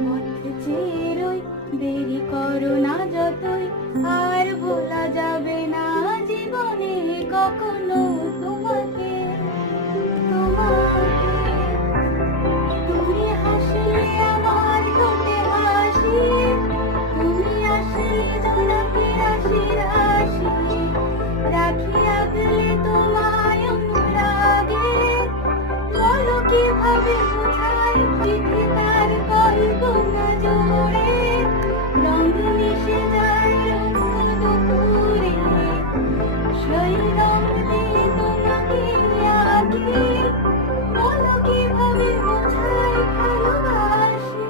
পথ চেরোই দেরি করো না যতই, আর ভোলা যাবে না জীবনে কখনো